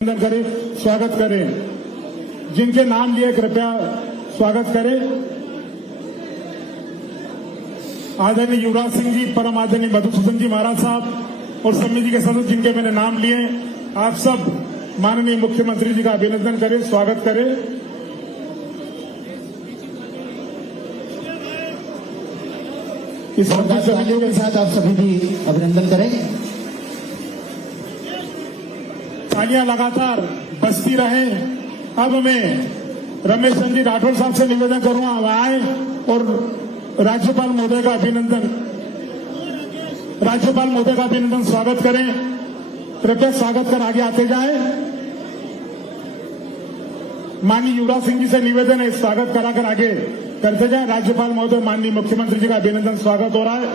करें, स्वागत करें। जिनके नाम लिए कृपया स्वागत करें। आदरणीय युवराज सिंह जी, परम आदरणीय मधुसूदन जी महाराज साहब और समिति के सदस्य जिनके मैंने नाम लिए, आप सब माननीय मुख्यमंत्री जी का अभिनंदन करें, स्वागत करें। इस तालियों के साथ आप सभी भी अभिनंदन करें। तालियां लगातार बजती रहे। अब मैं रमेश चंद्र जी राठौर साहब से निवेदन करूंगा, अब आए और राज्यपाल महोदय का अभिनंदन, स्वागत करें। कृपया स्वागत कर आगे आते जाए। माननीय युवराज सिंह जी से निवेदन है, स्वागत कराकर आगे करते जाए। राज्यपाल महोदय, माननीय मुख्यमंत्री जी का अभिनंदन, स्वागत हो रहा है।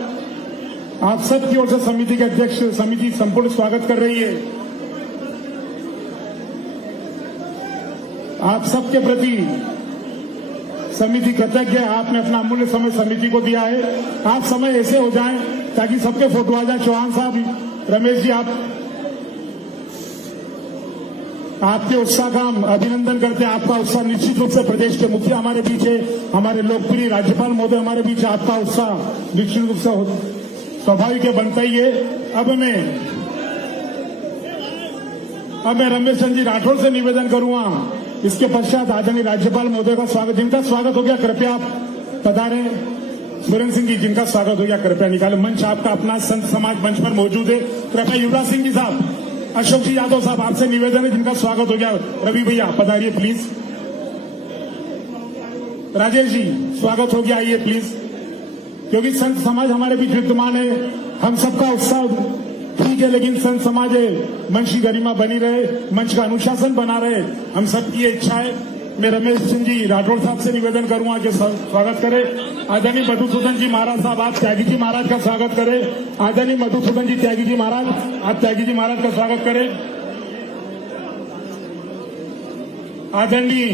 आप सबकी ओर से समिति के अध्यक्ष, समिति संपूर्ण स्वागत कर रही है। आप सबके प्रति समिति कृतज्ञ है। आपने अपना अमूल्य समय समिति को दिया है। आप समय ऐसे हो जाएं ताकि सबके फोटो आ जाए। चौहान साहब, रमेश जी, आपके उत्साह का हम अभिनंदन करते हैं। आपका उत्साह निश्चित रूप से प्रदेश के मुखिया हमारे बीच है, हमारे लोकप्रिय राज्यपाल महोदय हमारे बीच है। आपका उत्साह निश्चित रूप से स्वाभाविक है, बनता ही है। अब मैं रमेश चंद्र जी राठौर से निवेदन करूंगा। इसके पश्चात आदरणीय राज्यपाल महोदय का स्वागत, जिनका स्वागत हो गया कृपया आप पधारें। सुरेंद्र सिंह जी, जिनका स्वागत हो गया कृपया निकाले। मंच आपका अपना, संत समाज मंच पर मौजूद है। कृपया युवराज सिंह जी साहब, अशोक जी यादव साहब, आपसे निवेदन है, जिनका स्वागत हो गया। रवि भैया पधारिए प्लीज। राजेश जी, स्वागत हो गया, आइए प्लीज। क्योंकि संत समाज हमारे बीच विद्यमान है, हम सबका उत्साह ठीक है, लेकिन संत समाज है, मंच की गरिमा बनी रहे, मंच का अनुशासन बना रहे, हम सबकी ये इच्छा है। मैं रमेश सिंह जी राठौर साहब से निवेदन करूंगा कि स्वागत करें। आदरणीय मधुसूदन जी महाराज साहब, आप त्यागी जी महाराज का स्वागत करें। आदरणीय मधुसूदन जी, त्यागी जी महाराज, आप त्यागी जी महाराज का स्वागत करें। आदरणीय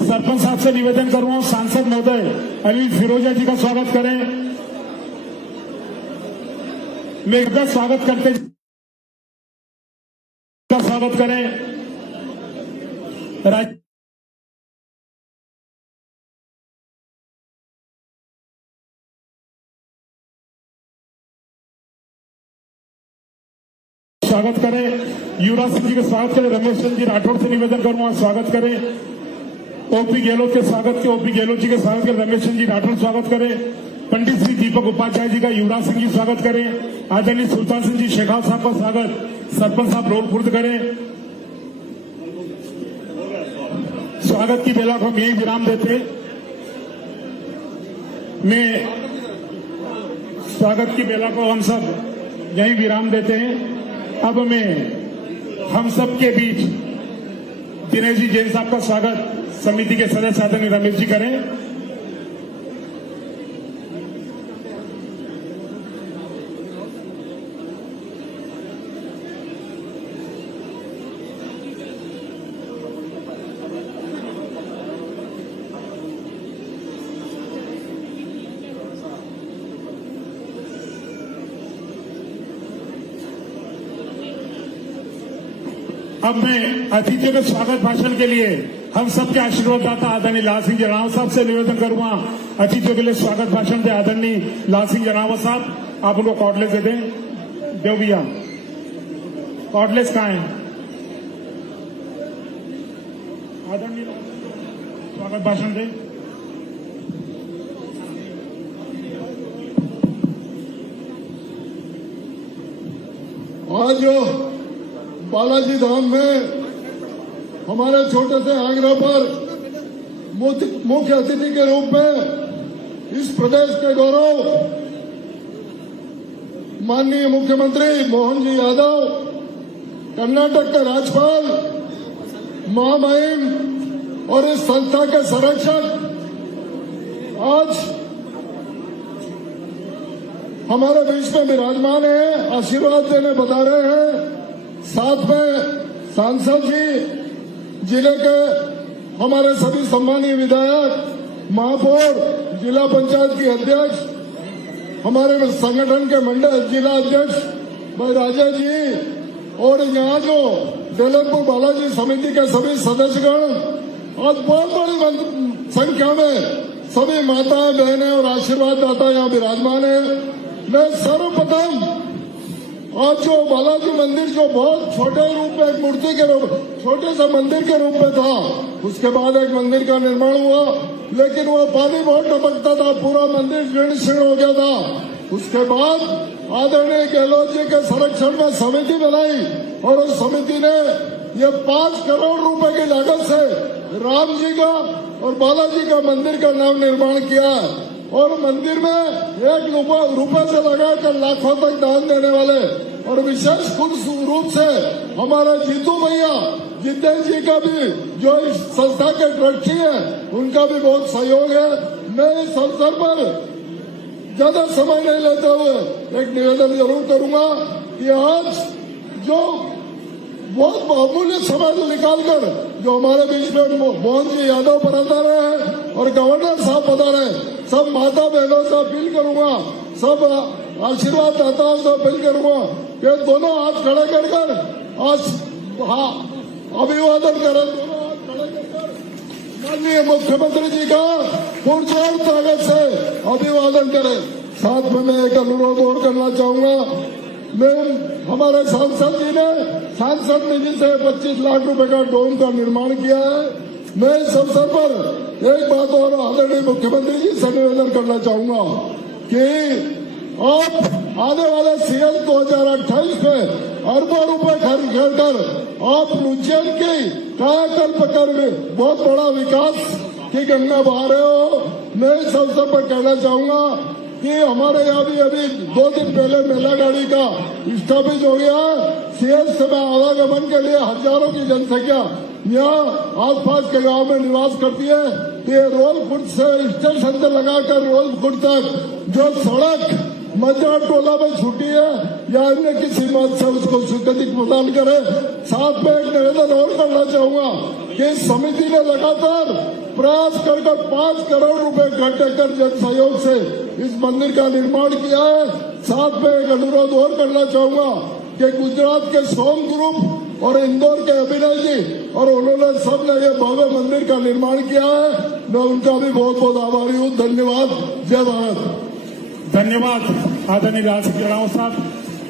सरपंच साहब से निवेदन करूंगा, सांसद महोदय अनिल फिरोजा जी का स्वागत करें। मैं एक स्वागत करते का स्वागत करें। स्वागत करें। युवराज सिंह जी का स्वागत करें। रमेश चंद्र जी राठौर से निवेदन करूंगा, स्वागत करें। ओपी गहलोत के स्वागत के, ओपी गहलोत जी के स्वागत करें। रमेश चंद्र जी राठौर स्वागत करें। पंडित श्री दीपक उपाध्याय जी का युवराज सिंह जी स्वागत करें। आदरणीय सुल्तान सिंह जी शेखावत साहब का स्वागत, सरपंच साहब रोल खुर्द करें। स्वागत की बेला को हम यही विराम देते। मैं स्वागत की बेला को हम सब यही विराम देते हैं। अब मैं हम सब के बीच दिनेश जी जैन साहब का स्वागत समिति के सदस्य आदरणीय रमेश जी करें। अब मैं अतिथियों के स्वागत भाषण के लिए हम सबके आशीर्वाददाता आदरणीय लाल सिंह जनावत साहब से निवेदन करूंगा, अतिथियों के लिए स्वागत भाषण दे। आदरणीय लाल सिंह जनावत साहब, आप उनको कॉर्डलेस दे दें। देव भैया, कॉर्डलेस कहाँ है? आदरणीय स्वागत भाषण दे। आज बालाजी धाम में हमारे छोटे से आंगन पर मुख्य अतिथि के रूप में इस प्रदेश के गौरव माननीय मुख्यमंत्री मोहन जी यादव, कर्नाटक के राज्यपाल, महामहिम और इस संस्था के संरक्षक आज हमारे बीच में विराजमान है, आशीर्वाद देने बता रहे हैं। साथ में सांसद जी, जिले के हमारे सभी सम्मानीय विधायक, महापौर, जिला पंचायत की अध्यक्ष, हमारे संगठन के मंडल जिला अध्यक्ष भाई राजा जी और यहाँ जो बेलनपुर बालाजी समिति के सभी सदस्यगण आज बहुत बड़ी संख्या में सभी माताएं बहनें और आशीर्वाद दाता यहाँ विराजमान है। मैं सर्वप्रथम आज जो बालाजी मंदिर जो बहुत छोटे रूप में एक मूर्ति के रूप छोटे से मंदिर के रूप में था, उसके बाद एक मंदिर का निर्माण हुआ, लेकिन वो पानी बहुत टपकता था, पूरा मंदिर जीर्ण शीर्ण हो गया था। उसके बाद आदरणीय गहलोत जी के संरक्षण में समिति बनाई और उस समिति ने ये 5 करोड़ रुपए की लागत से राम जी का और बालाजी का मंदिर का नव निर्माण किया और मंदिर में 1 रुपए से लगाकर लाखों तक दान देने वाले और विशेष रूप से हमारे जीतू भैया जितेंद्र जी का भी जो इस संस्था के ट्रस्टी है उनका भी बहुत सहयोग है। मैं इस अवसर पर ज्यादा समय नहीं लेते हुए एक निवेदन जरूर करूंगा कि आज जो बहुत बहुमूल्य समय निकालकर जो हमारे बीच में मोहन जी यादव पधारे हैं और गवर्नर साहब पधारे, सब माता बहनों से अपील करूंगा, सब आशीर्वाद दाताओं से अपील करूंगा कि दोनों हाथ खड़े कर आज अभिवादन करें, दोनों हाथ खड़े कर माननीय मुख्यमंत्री जी का पुरजोर ताकत से अभिवादन करें। साथ में मैं एक अनुरोध और करना चाहूंगा, हमारे सांसद जी ने सांसद निधि से 25 लाख रुपए का डोम का निर्माण किया है। मैं इस अवसर पर एक बात और आदरणीय मुख्यमंत्री जी से निवेदन करना चाहूंगा कि आप आने वाले सीएस 2028 में अरबों रुपए खर्च कर आप उज्जैन की कायाकल्प कर बहुत बड़ा विकास की गंगा बहा रहे हो। मैं इस अवसर पर कहना चाहूंगा कि हमारे यहाँ भी अभी 2 दिन पहले मेला गाड़ी का स्थापित हो गया। सीएस में आवागमन के लिए हजारों की जनसंख्या यहाँ आसपास के गांव में निवास करती है। ये रोलखुर्द से स्टेशन से लगाकर रोलखुर्द तक जो सड़क मजार टोला में छूटी है या अन्य किसी मत से उसको स्वीकृति प्रदान करे। साथ में एक निवेदन और करना चाहूंगा कि समिति ने लगातार प्रयास कर 5 करोड़ रुपए इकट्ठे कर जन सहयोग से इस मंदिर का निर्माण किया है। साथ में एक अनुरोध और करना चाहूंगा कि गुजरात के सोम ग्रुप और इंदौर के अभिनय जी और उन्होंने सबने ये भव्य मंदिर का निर्माण किया है। मैं उनका भी बहुत बहुत आभारी हूँ। धन्यवाद। जय भारत। धन्यवाद आदरणीय राष्ट्रपति राव साहब।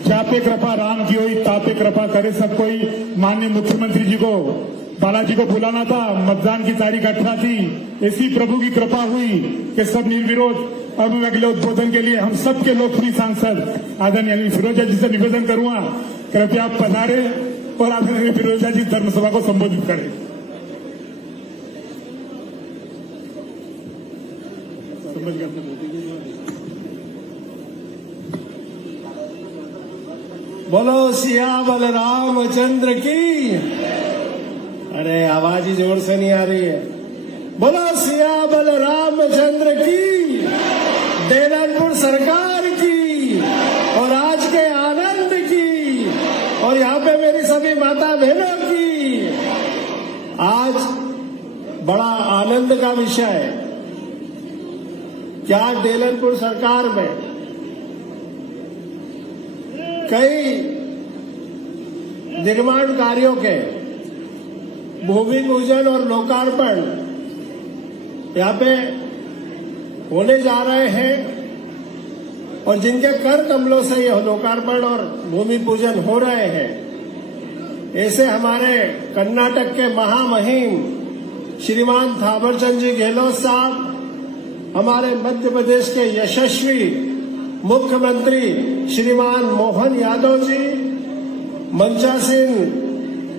जापे कृपा राम की हुई तापे कृपा करे सब कोई। माननीय मुख्यमंत्री जी को बालाजी को बुलाना था, मतदान की तारीख 18 थी। इसी प्रभु की कृपा हुई कि सब निर्विरोध। अब मैं अगले उद्बोधन के लिए हम सबके लोकप्रिय सांसद आदरणीय अनिल फिरोजा जी से निवेदन करूंगा, कृपया आप पधारे और आदरणीय फिरोजा जी धर्मसभा को संबोधित करें। बोलो सिया बलरामचंद्र की। अरे आवाज ही जोर से नहीं आ रही है। बोलो सिया बलरामचंद्र की, देलनपुर सरकार की और आज के आनंद की और यहाँ पे मेरी सभी माता बहनों की। आज बड़ा आनंद का विषय है क्या देलनपुर सरकार में कई निर्माण कार्यों के भूमि पूजन और लोकार्पण यहाँ पे होने जा रहे हैं और जिनके कर कमलों से यह लोकार्पण और भूमि पूजन हो रहे हैं, ऐसे हमारे कर्नाटक के महामहिम श्रीमान थावरचंद जी गहलोत साहब, हमारे मध्य प्रदेश के यशस्वी मुख्यमंत्री श्रीमान मोहन यादव जी, मंचा सिंह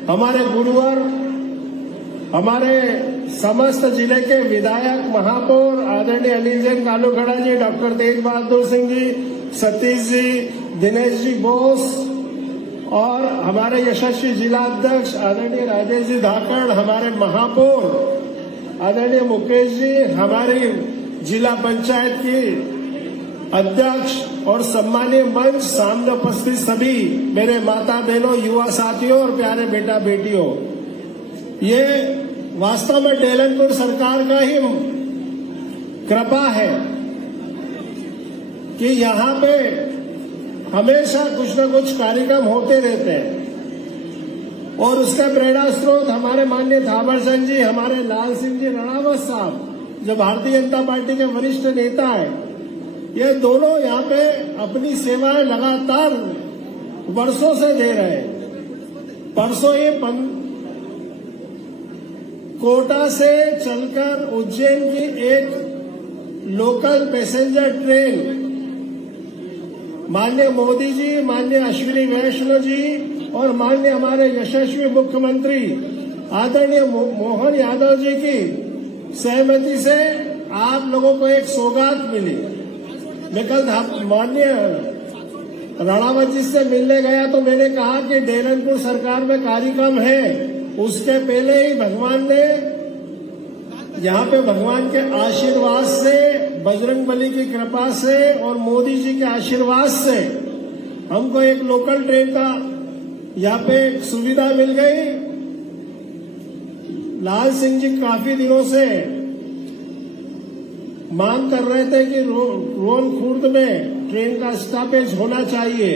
हमारे गुरुवर, हमारे समस्त जिले के विधायक महापौर आदरणीय अनिल जैन कालूखड़ा जी, डॉक्टर तेज बहादुर सिंह जी, सतीश जी, दिनेश जी बोस और हमारे यशस्वी जिला अध्यक्ष आदरणीय राजेश जी धाकड़, हमारे महापौर आदरणीय मुकेश जी, हमारी जिला पंचायत की अध्यक्ष और सम्मानीय मंच, सामने उपस्थित सभी मेरे माता बहनों, युवा साथियों और प्यारे बेटा बेटियों, ये वास्तव में देलनपुर सरकार का ही कृपा है कि यहाँ पे हमेशा कुछ न कुछ कार्यक्रम होते रहते हैं। और उसके प्रेरणा स्रोत हमारे माननीय थावर चंद जी, हमारे लाल सिंह जी रणावत साहब, जो भारतीय जनता पार्टी के वरिष्ठ नेता है, ये दोनों यहाँ पे अपनी सेवाएं लगातार वर्षों से दे रहे हैं। परसों ये कोटा से चलकर उज्जैन की एक लोकल पैसेंजर ट्रेन माननीय मोदी जी, माननीय अश्विनी वैष्णव जी और माननीय हमारे यशस्वी मुख्यमंत्री आदरणीय मोहन यादव जी की सहमति से आप लोगों को एक सौगात मिली। मैं कल माननीय राणावत जी से मिलने गया तो मैंने कहा कि डेलनपुर सरकार में कार्यक्रम है, उसके पहले ही भगवान ने यहाँ पे भगवान के आशीर्वाद से, बजरंगबली की कृपा से और मोदी जी के आशीर्वाद से हमको एक लोकल ट्रेन का यहाँ पे सुविधा मिल गई। लाल सिंह जी काफी दिनों से मांग कर रहे थे कि रोल खुर्द में ट्रेन का स्टॉपेज होना चाहिए,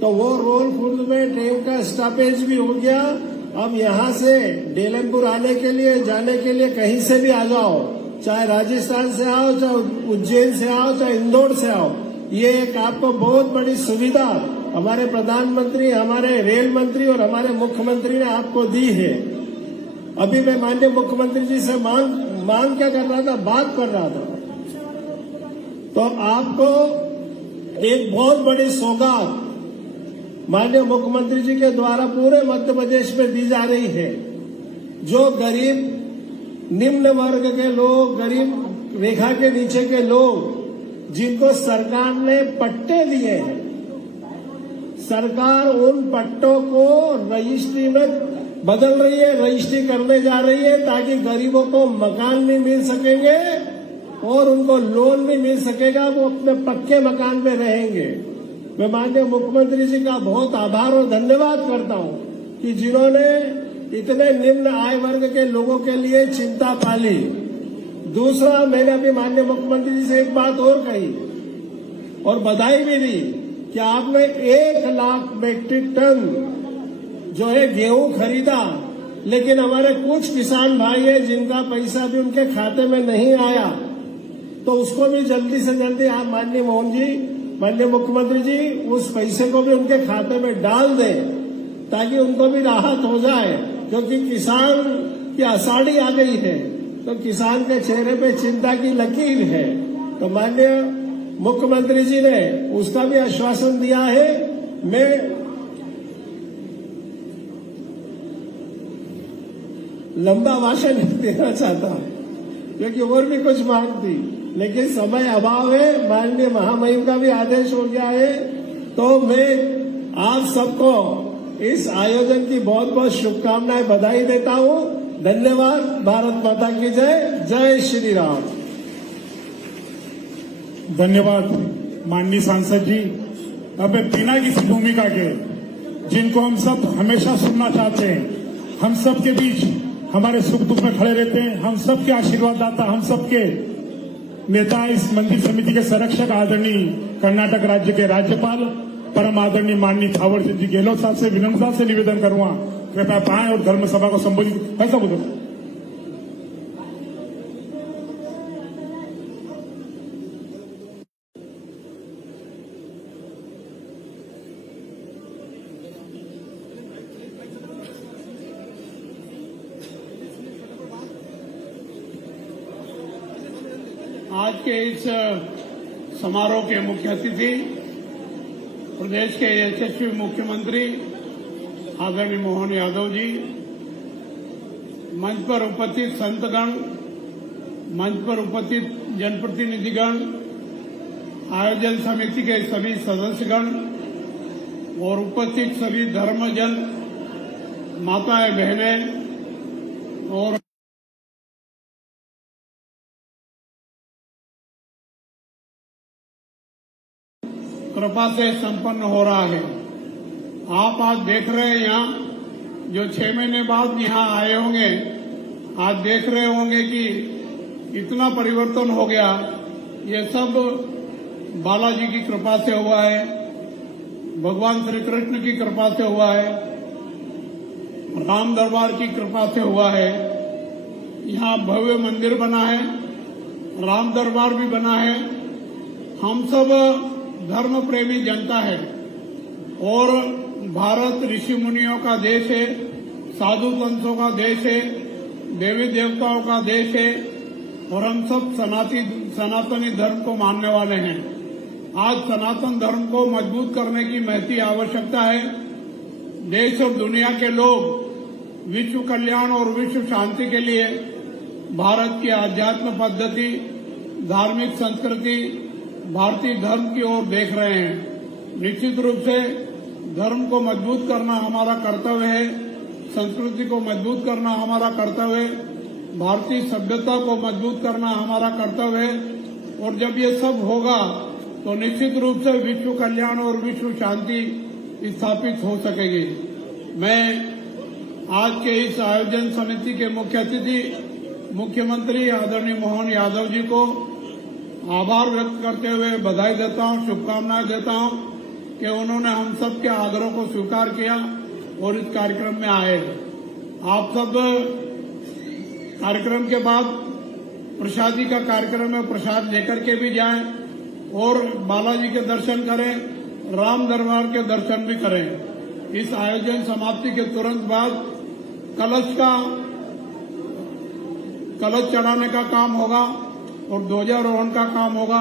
तो वो रोल खुर्द में ट्रेन का स्टॉपेज भी हो गया। अब यहाँ से डेलनपुर आने के लिए, जाने के लिए कहीं से भी आ जाओ, चाहे राजस्थान से आओ, चाहे उज्जैन से आओ, चाहे इंदौर से आओ, ये एक आपको बहुत बड़ी सुविधा हमारे प्रधानमंत्री, हमारे रेल मंत्री और हमारे मुख्यमंत्री ने आपको दी है। अभी मैं माननीय मुख्यमंत्री जी से मांग क्या कर रहा था, बात कर रहा था, तो आपको एक बहुत बड़ी सौगात माननीय मुख्यमंत्री जी के द्वारा पूरे मध्य प्रदेश में दी जा रही है। जो गरीब निम्न वर्ग के लोग, गरीब रेखा के नीचे के लोग, जिनको सरकार ने पट्टे दिए हैं, सरकार उन पट्टों को रजिस्ट्री में बदल रही है, रजिस्ट्री करने जा रही है, ताकि गरीबों को मकान भी मिल सकेंगे और उनको लोन भी मिल सकेगा, वो अपने पक्के मकान में रहेंगे। मैं माननीय मुख्यमंत्री जी का बहुत आभार और धन्यवाद करता हूं कि जिन्होंने इतने निम्न आय वर्ग के लोगों के लिए चिंता पाली। दूसरा, मैंने अभी माननीय मुख्यमंत्री जी से एक बात और कही और बधाई भी दी कि आपने 1 लाख मेट्रिक टन जो है गेहूं खरीदा, लेकिन हमारे कुछ किसान भाई है जिनका पैसा भी उनके खाते में नहीं आया, तो उसको भी जल्दी से जल्दी आप माननीय मोहन जी, माननीय मुख्यमंत्री जी, उस पैसे को भी उनके खाते में डाल दें, ताकि उनको भी राहत हो जाए। क्योंकि किसान की आषाढ़ी आ गई है, तो किसान के चेहरे पे चिंता की लकीर है। तो माननीय मुख्यमंत्री जी ने उसका भी आश्वासन दिया है। मैं लंबा भाषण नहीं देना चाहता क्योंकि और भी कुछ मांग थी, लेकिन समय अभाव है, माननीय महामहिम का भी आदेश हो गया है। तो मैं आप सबको इस आयोजन की बहुत बहुत शुभकामनाएं, बधाई देता हूं। धन्यवाद। भारत माता की जय। जय श्री राम। धन्यवाद माननीय सांसद जी। अब बिना किसी भूमिका के, जिनको हम सब हमेशा सुनना चाहते हैं, हम सब के बीच हमारे सुख दुख में खड़े रहते हैं, हम सबके आशीर्वाद दाता, हम सबके नेता, इस मंदिर समिति के संरक्षक आदरणीय कर्नाटक राज्य के राज्यपाल परम आदरणीय माननीय थावर चंद जी गहलोत साहब से विनम्रता से निवेदन करूंगा, कृपया पाएं और धर्म सभा को संबोधित। ऐसा बोलो। आज के इस समारोह के मुख्य अतिथि प्रदेश के यशस्वी मुख्यमंत्री आदरणीय मोहन यादव जी, मंच पर उपस्थित संतगण, मंच पर उपस्थित जनप्रतिनिधिगण, आयोजन समिति के सभी सदस्यगण और उपस्थित सभी धर्मजन, माताएं, बहनें और कृपा से संपन्न हो रहा है। आप आज देख रहे हैं यहाँ जो 6 महीने बाद यहाँ आए होंगे, आज देख रहे होंगे कि इतना परिवर्तन हो गया। ये सब बालाजी की कृपा से हुआ है, भगवान श्री कृष्ण की कृपा से हुआ है। राम दरबार की कृपा से हुआ है। यहाँ भव्य मंदिर बना है, राम दरबार भी बना है। हम सब धर्म प्रेमी जनता है और भारत ऋषि मुनियों का देश है, साधु संतों का देश है, देवी देवताओं का देश है और हम सब सनातनी धर्म को मानने वाले हैं। आज सनातन धर्म को मजबूत करने की महती आवश्यकता है। देश और दुनिया के लोग विश्व कल्याण और विश्व शांति के लिए भारत की आध्यात्म पद्धति, धार्मिक संस्कृति, भारतीय धर्म की ओर देख रहे हैं। निश्चित रूप से धर्म को मजबूत करना हमारा कर्तव्य है, संस्कृति को मजबूत करना हमारा कर्तव्य है, भारतीय सभ्यता को मजबूत करना हमारा कर्तव्य है। और जब ये सब होगा तो निश्चित रूप से विश्व कल्याण और विश्व शांति स्थापित हो सकेगी। मैं आज के इस आयोजन समिति के मुख्य अतिथि मुख्यमंत्री आदरणीय मोहन यादव जी को आभार व्यक्त करते हुए बधाई देता हूं, शुभकामनाएं देता हूं कि उन्होंने हम सब के आग्रह को स्वीकार किया और इस कार्यक्रम में आए। आप सब कार्यक्रम के बाद प्रसादी का कार्यक्रम में प्रसाद लेकर के भी जाएं और बालाजी के दर्शन करें, राम दरबार के दर्शन भी करें। इस आयोजन समाप्ति के तुरंत बाद कलश चढ़ाने का काम होगा और ध्वजारोहण का काम होगा।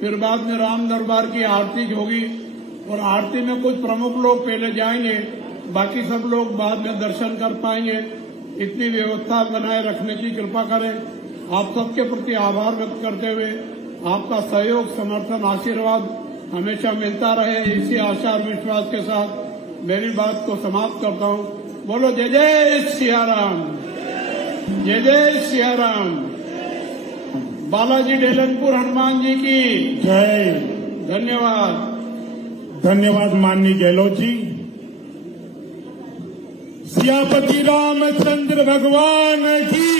फिर बाद में राम दरबार की आरती होगी और आरती में कुछ प्रमुख लोग पहले जाएंगे, बाकी सब लोग बाद में दर्शन कर पाएंगे। इतनी व्यवस्था बनाए रखने की कृपा करें। आप सबके प्रति आभार व्यक्त करते हुए आपका सहयोग, समर्थन, आशीर्वाद हमेशा मिलता रहे, इसी आशा और विश्वास के साथ मेरी बात को समाप्त करता हूं। बोलो जय जय सिया राम, जय जय सिया राम। बालाजी डेलनपुर हनुमान जी की जय। धन्यवाद। धन्यवाद माननीय गहलोत जी। सियापति रामचंद्र भगवान की,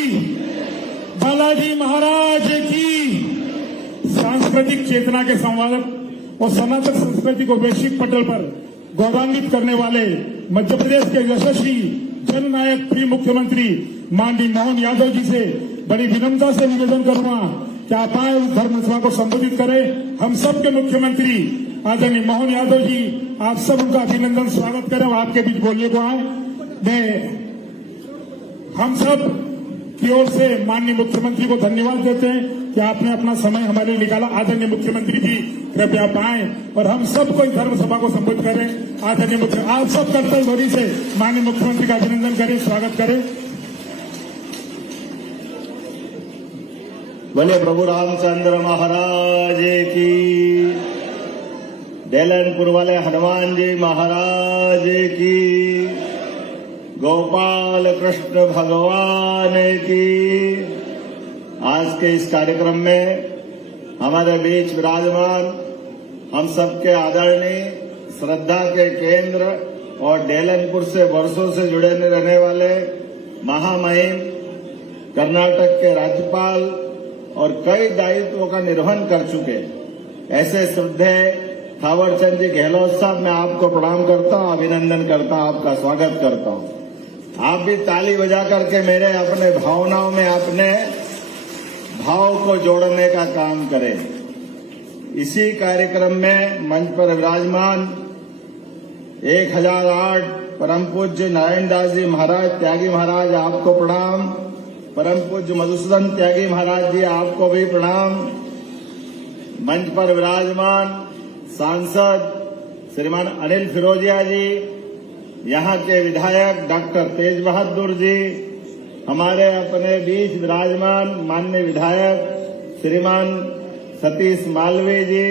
बालाजी महाराज की। सांस्कृतिक चेतना के संवादक और सनातन संस्कृति को वैश्विक पटल पर गौरवान्वित करने वाले मध्य प्रदेश के यशस्वी जननायक प्रिय मुख्यमंत्री माननीय मोहन यादव जी से बड़ी विनम्रता से निवेदन करूंगा कि आप आए उस धर्म सभा को संबोधित करें। हम सब के मुख्यमंत्री आदरणीय मोहन यादव जी, आप सब उनका अभिनंदन स्वागत करें और आपके बीच बोलने को आए। हम सब की ओर से माननीय मुख्यमंत्री को धन्यवाद देते हैं कि आपने अपना समय हमारे लिए निकाला। आदरणीय मुख्यमंत्री जी कृपया आप आए और हम सबको इस धर्म सभा को संबोधित करें। आदरणीय मुख्यमंत्री, आप सब कर्तव्य ध्वनि से माननीय मुख्यमंत्री का अभिनंदन करें, स्वागत करें। बोले प्रभु रामचंद्र महाराज की, डेलनपुर वाले हनुमान जी महाराज की, गोपाल कृष्ण भगवान की। आज के इस कार्यक्रम में हमारे बीच विराजमान हम सबके आदरणीय, श्रद्धा के केंद्र और डेलनपुर से वर्षों से जुड़े रहने वाले महामहिम कर्नाटक के राज्यपाल और कई दायित्वों का निर्वहन कर चुके ऐसे श्रद्धेय थावरचंद जी गहलोत साहब, मैं आपको प्रणाम करता हूं, अभिनंदन करता हूं, आपका स्वागत करता हूं। आप भी ताली बजा करके मेरे अपने भावनाओं में अपने भाव को जोड़ने का काम करें। इसी कार्यक्रम में मंच पर विराजमान 1008 परम पूज्य नारायण दास जी महाराज त्यागी महाराज, आपको प्रणाम। परम पूज्य मधुसूदन त्यागी महाराज जी, आपको भी प्रणाम। मंच पर विराजमान सांसद श्रीमान अनिल फिरोजिया जी, यहाँ के विधायक डॉक्टर तेज बहादुर जी, हमारे अपने बीच विराजमान माननीय विधायक श्रीमान सतीश मालवीय जी,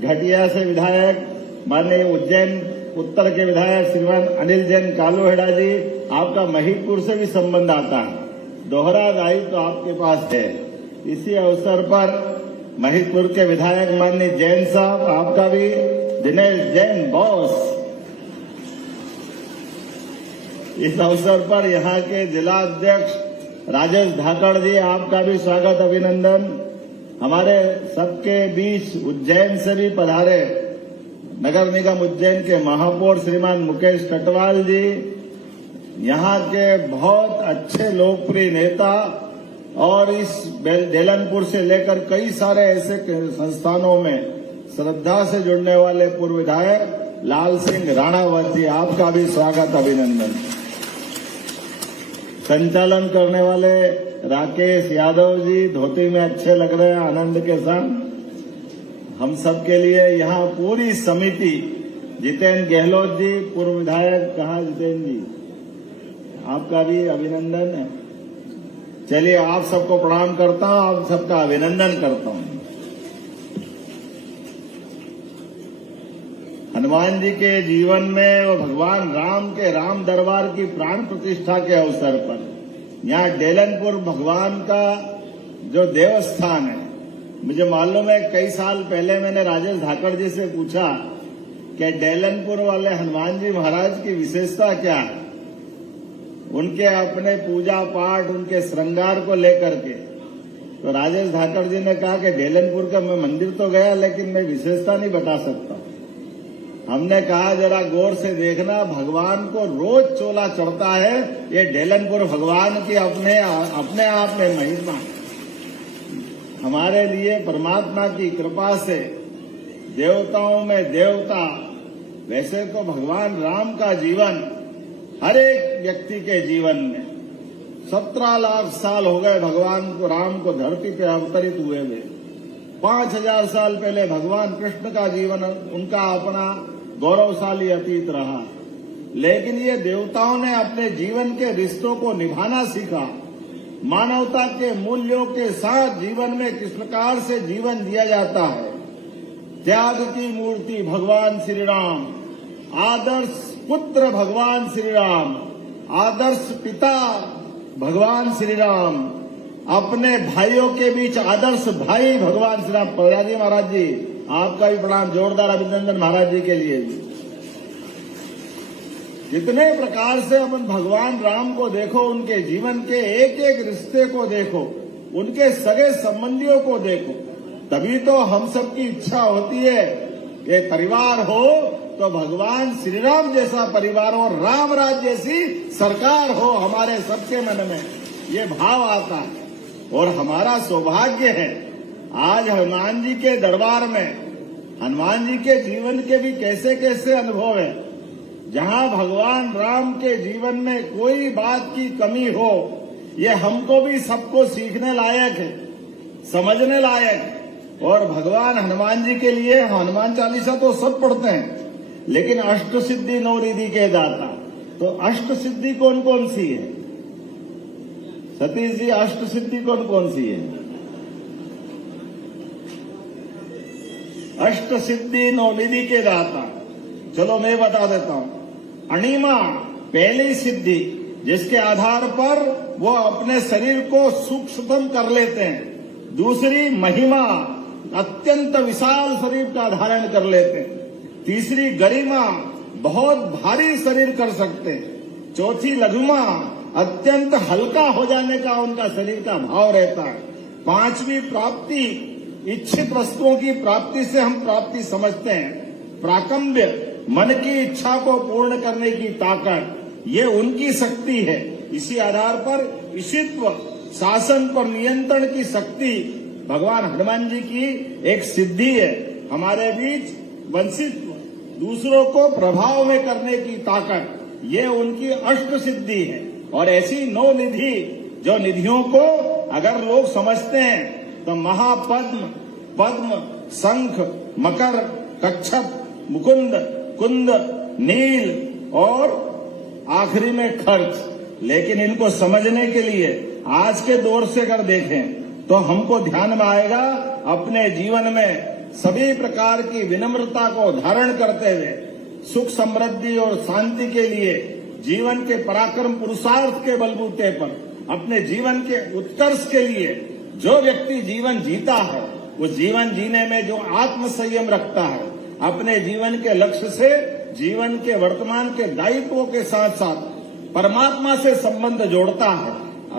घटिया से विधायक माननीय उज्जैन उत्तर के विधायक श्रीमान अनिल जैन कालूहेड़ा जी, आपका महिपुर से भी संबंध आता है, दोहरा दायित्व तो आपके पास है। इसी अवसर पर महिपुर के विधायक माननीय जैन साहब, आपका भी दिनेश जैन बॉस। इस अवसर पर यहाँ के जिला अध्यक्ष राजेश धाकड़ जी, आपका भी स्वागत, अभिनंदन। हमारे सबके बीच उज्जैन से भी पधारे नगर निगम उज्जैन के महापौर श्रीमान मुकेश कटवाल जी, यहाँ के बहुत अच्छे लोकप्रिय नेता और इस डेलनपुर से लेकर कई सारे ऐसे संस्थानों में श्रद्धा से जुड़ने वाले पूर्व विधायक लाल सिंह राणावत जी, आपका भी स्वागत अभिनंदन। संचालन करने वाले राकेश यादव जी, धोती में अच्छे लग रहे हैं आनंद के साथ। हम सब के लिए यहाँ पूरी समिति, जितेंद्र गहलोत जी पूर्व विधायक, कहाँ जितेंद्र जी, आपका भी अभिनंदन है। चलिए, आप सबको प्रणाम करता हूँ, आप सबका अभिनंदन करता हूँ। हनुमान जी के जीवन में वो भगवान राम के राम दरबार की प्राण प्रतिष्ठा के अवसर पर यहाँ डेलनपुर भगवान का जो देवस्थान है, मुझे मालूम है कई साल पहले मैंने राजेश धाकड़ जी से पूछा कि डेलनपुर वाले हनुमान जी महाराज की विशेषता क्या है, उनके अपने पूजा पाठ, उनके श्रृंगार को लेकर के। तो राजेश धाकड़ जी ने कहा कि डेलनपुर का मैं मंदिर तो गया, लेकिन मैं विशेषता नहीं बता सकता। हमने कहा जरा गौर से देखना, भगवान को रोज चोला चढ़ता है, ये डेलनपुर भगवान की अपने आप में महिमा। हमारे लिए परमात्मा की कृपा से देवताओं में देवता। वैसे तो भगवान राम का जीवन हर एक व्यक्ति के जीवन में 17 लाख साल हो गए भगवान को, राम को धरती पे अवतरित हुए हुए। 5000 साल पहले भगवान कृष्ण का जीवन उनका अपना गौरवशाली अतीत रहा, लेकिन ये देवताओं ने अपने जीवन के रिश्तों को निभाना सीखा। मानवता के मूल्यों के साथ जीवन में किस प्रकार से जीवन जिया जाता है। त्याग की मूर्ति भगवान श्री राम, आदर्श पुत्र भगवान श्री राम, आदर्श पिता भगवान श्री राम, अपने भाइयों के बीच आदर्श भाई भगवान श्री राम। प्रयाजी महाराज जी, आपका भी प्रणाम, जोरदार अभिनंदन महाराज जी के लिए भी। जितने प्रकार से अपन भगवान राम को देखो, उनके जीवन के एक एक रिश्ते को देखो, उनके सगे संबंधियों को देखो, तभी तो हम सबकी इच्छा होती है कि परिवार हो तो भगवान श्री राम जैसा परिवार हो, राम राज्य जैसी सरकार हो हमारे सबके मन में, ये भाव आता है। और हमारा सौभाग्य है आज हनुमान जी के दरबार में, हनुमान जी के जीवन के भी कैसे कैसे अनुभव है। जहां भगवान राम के जीवन में कोई बात की कमी हो, ये हमको भी सबको सीखने लायक है, समझने लायक है। और भगवान हनुमान जी के लिए हनुमान चालीसा तो सब पढ़ते हैं, लेकिन अष्ट सिद्धि नौ रिद्धि के दाता। तो अष्ट सिद्धि कौन कौन सी है सतीश जी? अष्ट सिद्धि कौन कौन सी है? अष्ट सिद्धि नौ निधि के दाता, चलो मैं बता देता हूं। अणिमा पहली सिद्धि, जिसके आधार पर वो अपने शरीर को सूक्ष्मतम कर लेते हैं। दूसरी महिमा, अत्यंत विशाल शरीर का धारण कर लेते हैं। तीसरी गरिमा, बहुत भारी शरीर कर सकते हैं। चौथी लघुमा, अत्यंत हल्का हो जाने का उनका शरीर का भाव रहता है। पांचवी प्राप्ति, इच्छित वस्तुओं की प्राप्ति से हम प्राप्ति समझते हैं। प्राकंब्य, मन की इच्छा को पूर्ण करने की ताकत, ये उनकी शक्ति है। इसी आधार पर ईशित्व, शासन पर नियंत्रण की शक्ति भगवान हनुमान जी की एक सिद्धि है। हमारे बीच वंशित्व, दूसरों को प्रभाव में करने की ताकत, ये उनकी अष्ट सिद्धि है। और ऐसी 9 निधि, जो निधियों को अगर लोग समझते हैं तो महापद्म, पद्म, शंख, मकर, कच्छप, मुकुंद, कुंद, नील और आखिरी में खर्च। लेकिन इनको समझने के लिए आज के दौर से अगर देखें तो हमको ध्यान में आएगा अपने जीवन में सभी प्रकार की विनम्रता को धारण करते हुए सुख समृद्धि और शांति के लिए जीवन के पराक्रम पुरुषार्थ के बलबूते पर अपने जीवन के उत्कर्ष के लिए जो व्यक्ति जीवन जीता है, वो जीवन जीने में जो आत्म संयम रखता है, अपने जीवन के लक्ष्य से जीवन के वर्तमान के दायित्वों के साथ साथ परमात्मा से संबंध जोड़ता है।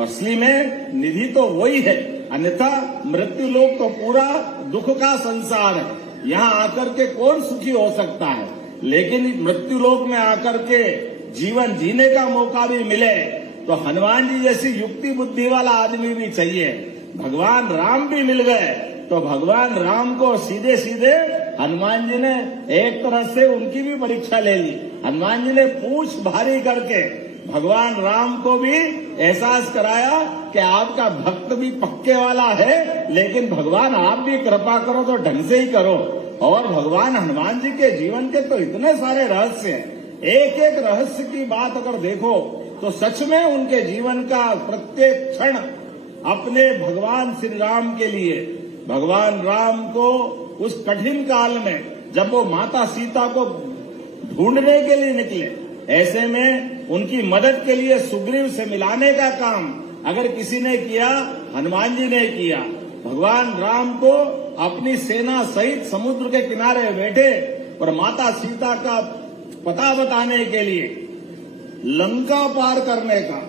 असली में निधि तो वही है, अन्यथा मृत्यु लोक तो पूरा दुख का संसार है। यहाँ आकर के कौन सुखी हो सकता है? लेकिन मृत्यु लोक में आकर के जीवन जीने का मौका भी मिले तो हनुमान जी जैसी युक्ति बुद्धि वाला आदमी भी चाहिए। भगवान राम भी मिल गए तो भगवान राम को सीधे सीधे हनुमान जी ने एक तरह से उनकी भी परीक्षा ले ली। हनुमान जी ने पूछ भारी करके भगवान राम को भी एहसास कराया कि आपका भक्त भी पक्के वाला है, लेकिन भगवान आप भी कृपा करो तो ढंग से ही करो। और भगवान हनुमान जी के जीवन के तो इतने सारे रहस्य हैं, एक एक रहस्य की बात अगर देखो तो सच में उनके जीवन का प्रत्येक क्षण अपने भगवान श्री राम के लिए, भगवान राम को उस कठिन काल में जब वो माता सीता को ढूंढने के लिए निकले, ऐसे में उनकी मदद के लिए सुग्रीव से मिलाने का काम अगर किसी ने किया, हनुमान जी ने किया। भगवान राम को अपनी सेना सहित समुद्र के किनारे बैठे और माता सीता का पता बताने के लिए, लंका पार करने का,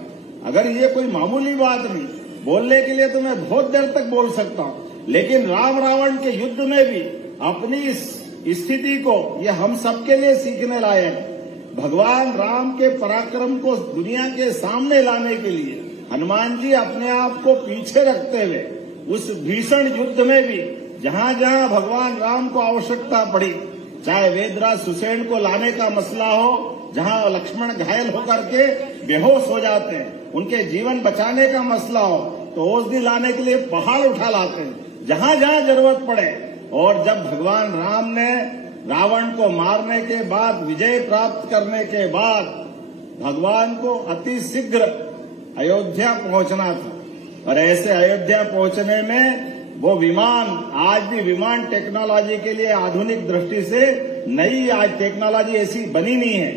अगर ये कोई मामूली बात नहीं, बोलने के लिए तो मैं बहुत देर तक बोल सकता हूं, लेकिन राम रावण के युद्ध में भी अपनी इस स्थिति को ये हम सबके लिए सीखने लायक है। भगवान राम के पराक्रम को दुनिया के सामने लाने के लिए हनुमान जी अपने आप को पीछे रखते हुए उस भीषण युद्ध में भी जहां जहां भगवान राम को आवश्यकता पड़ी, चाहे वेदराज सुसेन को लाने का मसला हो, जहां लक्ष्मण घायल होकर के बेहोश हो जाते हैं, उनके जीवन बचाने का मसला हो तो औषधि लाने के लिए पहाड़ उठा लाते हैं, जहां जहां जरूरत पड़े। और जब भगवान राम ने रावण को मारने के बाद, विजय प्राप्त करने के बाद भगवान को अति शीघ्र अयोध्या पहुंचना था, और ऐसे अयोध्या पहुंचने में वो विमान, आज भी विमान टेक्नोलॉजी के लिए आधुनिक दृष्टि से नई आज टेक्नोलॉजी ऐसी बनी नहीं है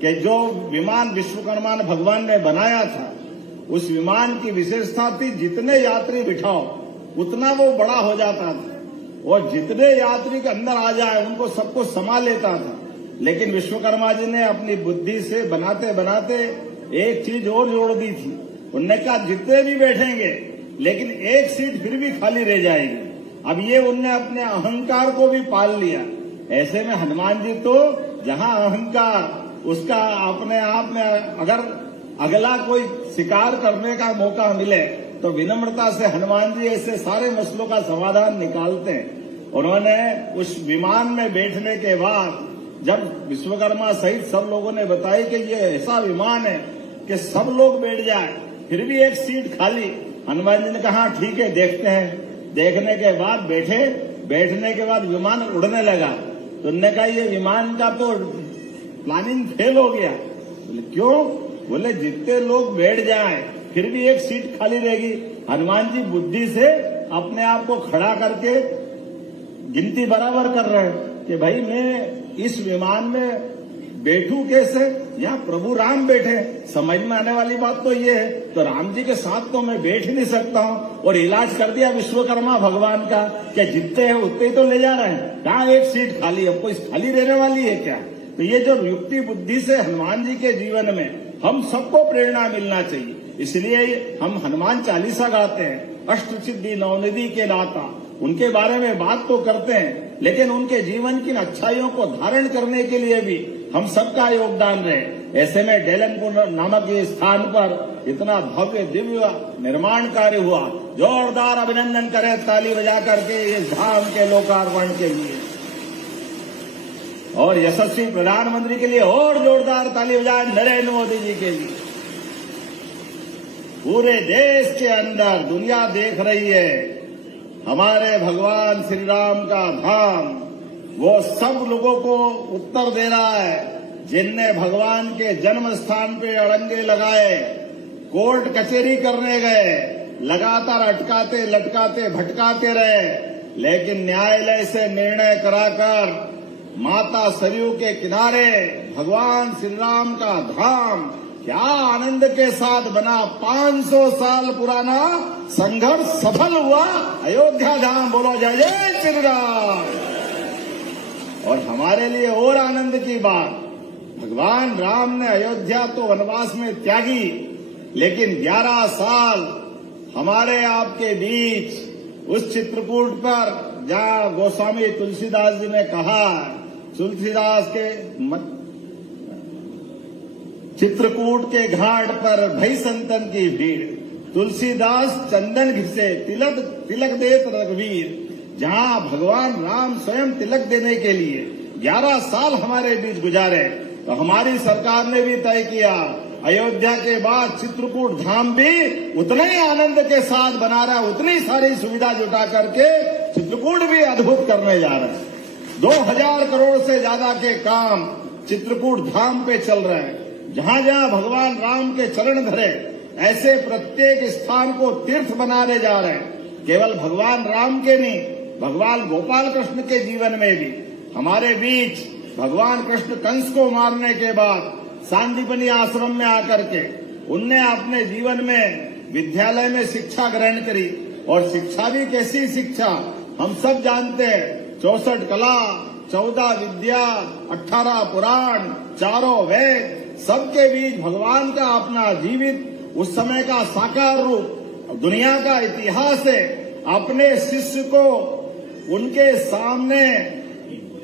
कि जो विमान विश्वकर्मा ने भगवान ने बनाया था, उस विमान की विशेषता थी जितने यात्री बिठाओ उतना वो बड़ा हो जाता था, और जितने यात्री के अंदर आ जाए उनको सबको समा लेता था। लेकिन विश्वकर्मा जी ने अपनी बुद्धि से बनाते बनाते एक चीज और जोड़ दी थी। उनने कहा जितने भी बैठेंगे लेकिन एक सीट फिर भी खाली रह जाएगी। अब ये उनने अपने अहंकार को भी पाल लिया। ऐसे में हनुमान जी तो जहां अहंकार उसका अपने आप में, अगर अगला कोई शिकार करने का मौका मिले तो विनम्रता से हनुमान जी ऐसे सारे मसलों का समाधान निकालते हैं। उन्होंने उस विमान में बैठने के बाद जब विश्वकर्मा सहित सब लोगों ने बताया कि ये ऐसा विमान है कि सब लोग बैठ जाए, फिर भी एक सीट खाली, हनुमान जी ने कहा ठीक है देखते हैं। देखने के बाद बैठे, बैठने के बाद विमान उड़ने लगा तो उन्होंने कहा ये विमान का तो प्लानिंग फेल हो गया। बोले क्यों? बोले जितने लोग बैठ जाएं फिर भी एक सीट खाली रहेगी। हनुमान जी बुद्धि से अपने आप को खड़ा करके गिनती बराबर कर रहे हैं कि भाई मैं इस विमान में बैठूं कैसे, यहाँ प्रभु राम बैठे। समझ में आने वाली बात तो ये है, तो राम जी के साथ तो मैं बैठ ही नहीं सकता हूँ। और इलाज कर दिया विश्वकर्मा भगवान का कि जितने हैं उतने ही तो ले जा रहे हैं, कहाँ एक सीट खाली, अब कोई खाली रहने वाली है क्या? तो ये जो युक्ति बुद्धि से हनुमान जी के जीवन में हम सबको प्रेरणा मिलना चाहिए। इसलिए हम हनुमान चालीसा गाते हैं, अष्ट सिद्धि नवनिधि के दाता, उनके बारे में बात तो करते हैं, लेकिन उनके जीवन की अच्छाइयों को धारण करने के लिए भी हम सबका योगदान रहे। ऐसे में डेलनपुर नामक ये स्थान पर इतना भव्य दिव्य निर्माण कार्य हुआ। जोरदार अभिनंदन करें ताली बजा करके इस धाम के लोकार्पण के लिए, और यशस्वी प्रधानमंत्री के लिए और जोरदार ताली बजाएं नरेंद्र मोदी जी के लिए। पूरे देश के अंदर दुनिया देख रही है हमारे भगवान श्री राम का धाम, वो सब लोगों को उत्तर दे रहा है जिनने भगवान के जन्म स्थान पे अड़ंगे लगाए, कोर्ट कचहरी करने गए, लगातार अटकाते लटकाते भटकाते रहे, लेकिन न्यायालय से निर्णय कराकर माता सरयू के किनारे भगवान श्री राम का धाम क्या आनंद के साथ बना। 500 साल पुराना संघर्ष सफल हुआ, अयोध्या धाम। बोलो जय जय श्री राम। और हमारे लिए और आनंद की बात, भगवान राम ने अयोध्या तो वनवास में त्यागी, लेकिन 11 साल हमारे आपके बीच उस चित्रकूट पर जहाँ गोस्वामी तुलसीदास जी ने कहा, तुलसीदास के चित्रकूट के घाट पर भई संतन की भीड़, तुलसीदास चंदन घिसे तिलक देत रघुवीर। जहां भगवान राम स्वयं तिलक देने के लिए 11 साल हमारे बीच गुजारे, तो हमारी सरकार ने भी तय किया अयोध्या के बाद चित्रकूट धाम भी उतने ही आनंद के साथ बना रहा है, उतनी सारी सुविधा जुटा करके चित्रकूट भी अद्भुत करने जा रहा है। 2000 करोड़ से ज्यादा के काम चित्रकूट धाम पे चल रहे हैं। जहां जहां भगवान राम के चरण धरे, ऐसे प्रत्येक स्थान को तीर्थ बनाने जा रहे हैं। केवल भगवान राम के नहीं, भगवान गोपाल कृष्ण के जीवन में भी हमारे बीच भगवान कृष्ण कंस को मारने के बाद सांदीपनी आश्रम में आकर के उनने अपने जीवन में विद्यालय में शिक्षा ग्रहण करी। और शिक्षा भी कैसी शिक्षा, हम सब जानते हैं, 64 कला, 14 विद्या, 18 पुराण, 4 वेद, सबके बीच भगवान का अपना जीवित उस समय का साकार रूप, दुनिया का इतिहास है। अपने शिष्य को उनके सामने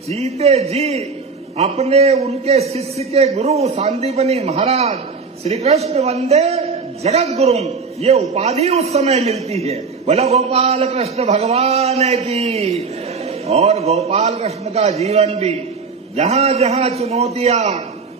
जीते जी अपने उनके शिष्य के गुरु सांदीपनी महाराज श्री कृष्ण वंदे जगत गुरु, ये उपाधि उस समय मिलती है। बोलो गोपाल कृष्ण भगवान की। और गोपाल कृष्ण का जीवन भी जहां जहां चुनौतियां,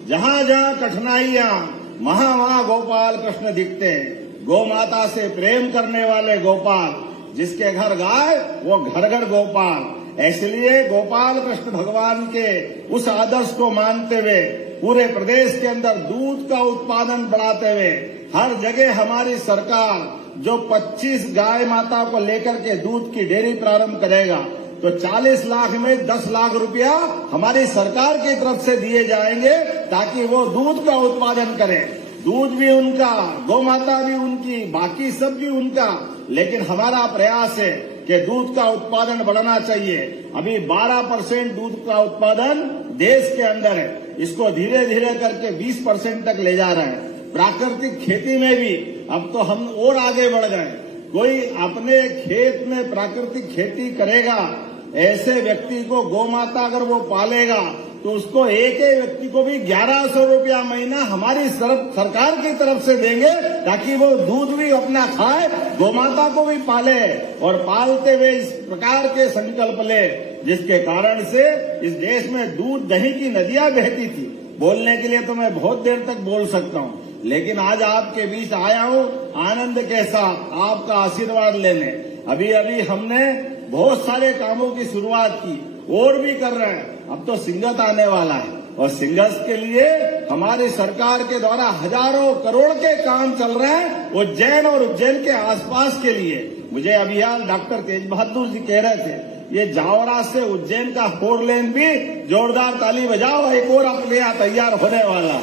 जहां जहां कठिनाइयां, वहां गोपाल कृष्ण दिखते हैं। गौ माता से प्रेम करने वाले गोपाल, जिसके घर गाय वो घर घर गोपाल। इसलिए गोपाल कृष्ण भगवान के उस आदर्श को मानते हुए पूरे प्रदेश के अंदर दूध का उत्पादन बढ़ाते हुए हर जगह हमारी सरकार जो 25 गाय माता को लेकर के दूध की डेयरी प्रारंभ करेगा, तो 40 लाख में 10 लाख रुपया हमारी सरकार की तरफ से दिए जाएंगे, ताकि वो दूध का उत्पादन करें। दूध भी उनका, गौ माता भी उनकी, बाकी सब भी उनका, लेकिन हमारा प्रयास है कि दूध का उत्पादन बढ़ना चाहिए। अभी 12% दूध का उत्पादन देश के अंदर है, इसको धीरे धीरे करके 20% तक ले जा रहे हैं। प्राकृतिक खेती में भी अब तो हम और आगे बढ़ गए। कोई अपने खेत में प्राकृतिक खेती करेगा, ऐसे व्यक्ति को गौ माता अगर वो पालेगा, तो उसको एक व्यक्ति को भी 1100 रुपया महीना हमारी सरकार की तरफ से देंगे, ताकि वो दूध भी अपना खाए, गौ माता को भी पाले और पालते हुए इस प्रकार के संकल्प ले, जिसके कारण से इस देश में दूध दही की नदियां बहती थी। बोलने के लिए तो मैं बहुत देर तक बोल सकता हूं, लेकिन आज आपके बीच आया हूं आनंद के साथ आपका आशीर्वाद लेने। अभी अभी हमने बहुत सारे कामों की शुरुआत की और भी कर रहे हैं। अब तो सिंगत आने वाला है और सिंगस के लिए हमारी सरकार के द्वारा हजारों करोड़ के काम चल रहे हैं उज्जैन और उज्जैन के आसपास के लिए। मुझे अभी यार डॉक्टर तेज बहादुर जी कह रहे थे, ये जावरा से उज्जैन का 4 लेन भी जोरदार ताली बजाओ, एक और अपने यहाँ तैयार होने वाला।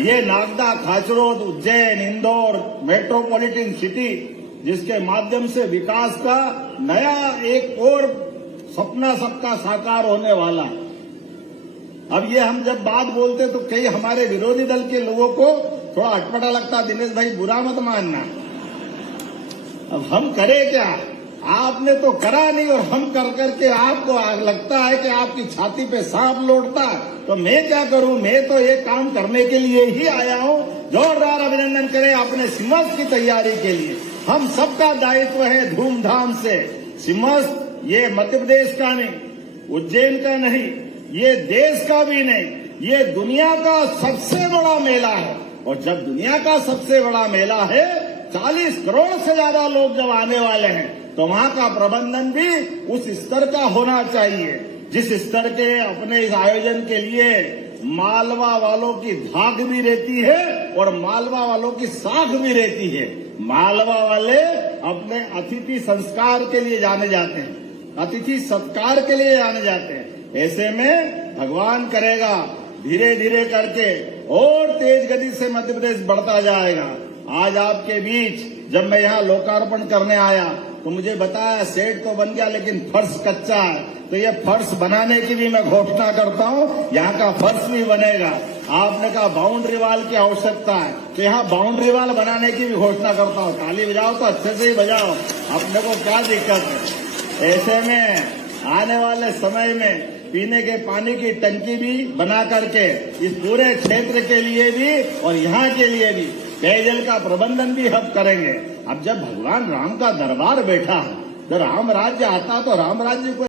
ये नागदा, खाचरोद, उज्जैन, इंदौर मेट्रोपॉलिटन सिटी, जिसके माध्यम से विकास का नया एक और सपना सबका साकार होने वाला। अब ये हम जब बात बोलते तो कई हमारे विरोधी दल के लोगों को थोड़ा अटपटा लगता, दिनेश भाई बुरा मत मानना। अब हम करें क्या, आपने तो करा नहीं और हम कर करके आपको लगता है कि आपकी छाती पे सांप लौटता है, तो मैं क्या करूं। मैं तो ये काम करने के लिए ही आया हूं। जोरदार अभिनंदन करें अपने सिमस की तैयारी के लिए। हम सबका दायित्व है धूमधाम से। सिमस ये मध्य प्रदेश का नहीं, उज्जैन का नहीं, ये देश का भी नहीं, ये दुनिया का सबसे बड़ा मेला है। और जब दुनिया का सबसे बड़ा मेला है, 40 करोड़ से ज्यादा लोग जब आने वाले हैं, तो वहां का प्रबंधन भी उस स्तर का होना चाहिए जिस स्तर के अपने इस आयोजन के लिए मालवा वालों की धाक भी रहती है और मालवा वालों की साख भी रहती है। मालवा वाले अपने अतिथि संस्कार के लिए जाने जाते हैं, अतिथि सत्कार के लिए जाने जाते हैं। ऐसे में भगवान करेगा धीरे धीरे करके और तेज गति से मध्य प्रदेश बढ़ता जाएगा। आज आपके बीच जब मैं यहाँ लोकार्पण करने आया तो मुझे बताया सेट तो बन गया लेकिन फर्श कच्चा है, तो ये फर्श बनाने की भी मैं घोषणा करता हूँ, यहाँ का फर्श भी बनेगा। आपने कहा बाउंड्री वाल की आवश्यकता है, तो यहाँ बाउंड्री वाल बनाने की भी घोषणा करता हूँ। ताली बजाओ तो अच्छे से ही बजाओ, अपने को क्या दिक्कत है। ऐसे में आने वाले समय में पीने के पानी की टंकी भी बना करके इस पूरे क्षेत्र के लिए भी और यहाँ के लिए भी पेयजल का प्रबंधन भी हम करेंगे। अब जब भगवान राम का दरबार बैठा, जब राम राज्य आता तो राम राज्य को